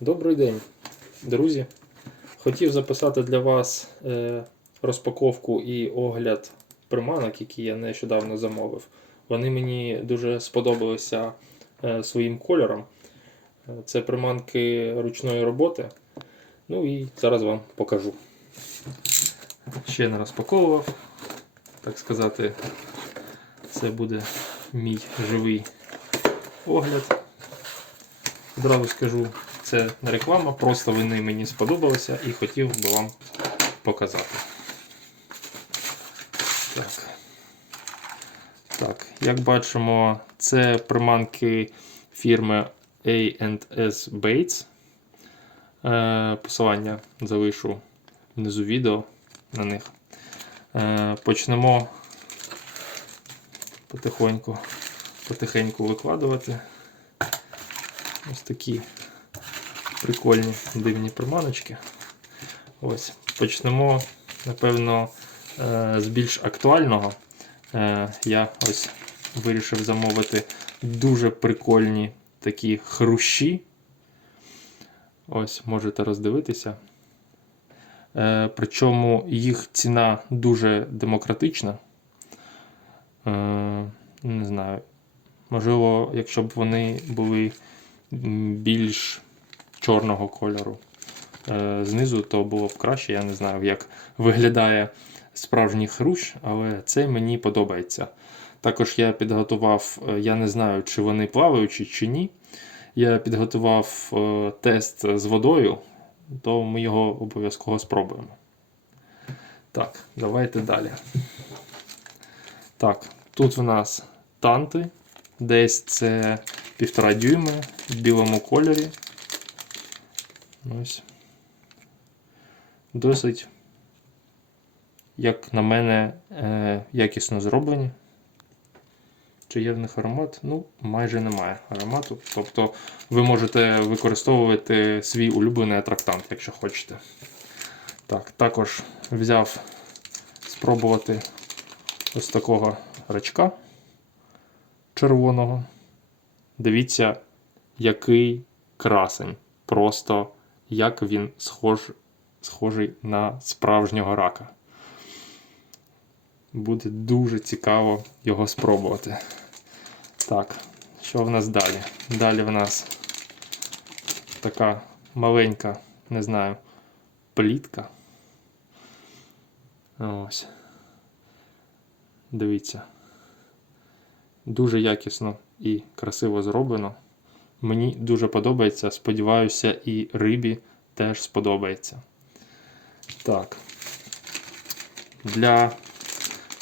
Добрий день, друзі. Хотів записати для вас е, розпаковку і огляд приманок, які я нещодавно замовив. Вони мені дуже сподобалися е, своїм кольором. Е, Це приманки ручної роботи. Ну і зараз вам покажу. Ще не розпаковував, так сказати, це буде мій живий огляд. Одразу скажу, це не реклама, просто вони мені сподобалися і хотів би вам показати. Так. Так, як бачимо, це приманки фірми A&S Baits. Е, посилання залишу внизу відео на них. Е, почнемо потихоньку, потихеньку викладувати. Ось такі прикольні дивні приманочки. Ось. Почнемо, напевно, е, з більш актуального. Е, Я ось вирішив замовити дуже прикольні такі хрущі. Ось, можете роздивитися. Е, Причому їх ціна дуже демократична. Не знаю. Можливо, якщо б вони були більш чорного кольору е, знизу, то було б краще. Я не знаю, як виглядає справжній хрущ, але цей мені подобається. Також я підготував, е, я не знаю, чи вони плаваючі, чи ні. Я підготував е, тест з водою, то ми його обов'язково спробуємо. Так, давайте далі. Так, тут в нас танти. Десь це півтора дюйми в білому кольорі. Ось. Досить, як на мене, е, якісно зроблені. Чи є в них аромат? Ну, майже немає аромату. Тобто ви можете використовувати свій улюблений атрактант, якщо хочете. Так, також взяв спробувати ось такого рачка червоного. Дивіться, який красень. Просто як він схож, схожий на справжнього рака. Буде дуже цікаво його спробувати. Так, що в нас далі? Далі в нас така маленька, не знаю, плітка. Ось. Дивіться. Дуже якісно і красиво зроблено. Мені дуже подобається. Сподіваюся, і рибі теж сподобається. Так. Для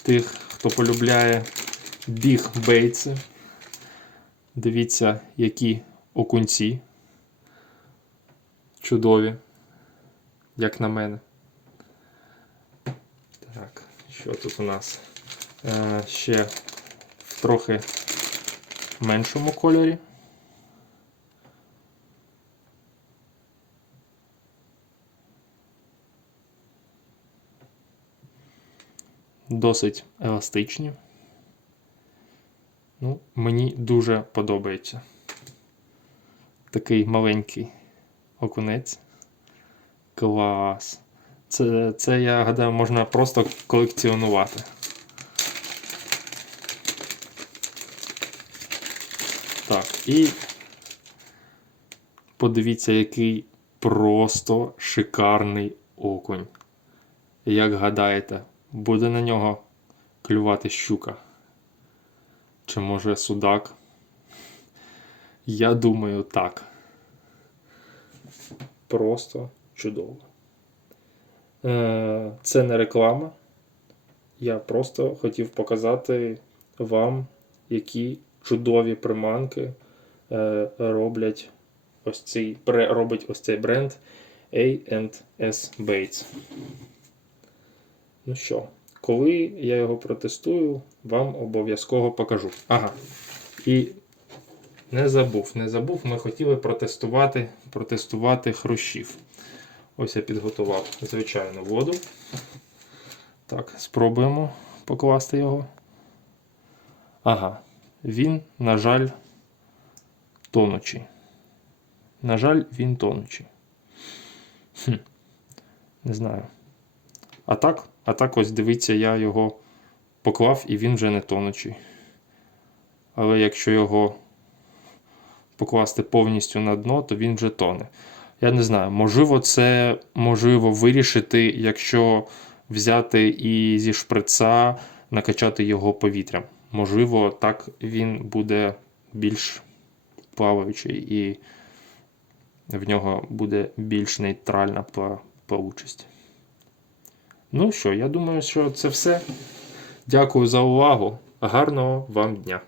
тих, хто полюбляє біг бейтси. Дивіться, які окунці. Чудові, як на мене. Так, що тут у нас? Е, ще в трохи меншому кольорі. Досить еластичні. Ну, мені дуже подобається. Такий маленький окунець. Клас. Це, це, я гадаю, можна просто колекціонувати. Так, і подивіться, який просто шикарний окунь. Як гадаєте, буде на нього клювати щука? Чи може судак? Я думаю, так. Просто чудово. Е, Це не реклама. Я просто хотів показати вам, які чудові приманки е, роблять ось цей, робить ось цей бренд A&S Baits. Ну що, коли я його протестую, вам обов'язково покажу. Ага. І не забув, не забув, ми хотіли протестувати, протестувати хрущів. Ось я підготував звичайну воду. Так, спробуємо покласти його. Ага, він, на жаль, тонучий. На жаль, він тонучий. Хм. Не знаю. А так, а так ось дивіться, я його поклав і він вже не тонучий. Але якщо його покласти повністю на дно, то він вже тоне. Я не знаю, можливо, це можливо вирішити, якщо взяти і зі шприца накачати його повітрям. Можливо, так він буде більш плаваючий і в нього буде більш нейтральна пла- плавучість. Ну що, я думаю, що це все. Дякую за увагу. Гарного вам дня!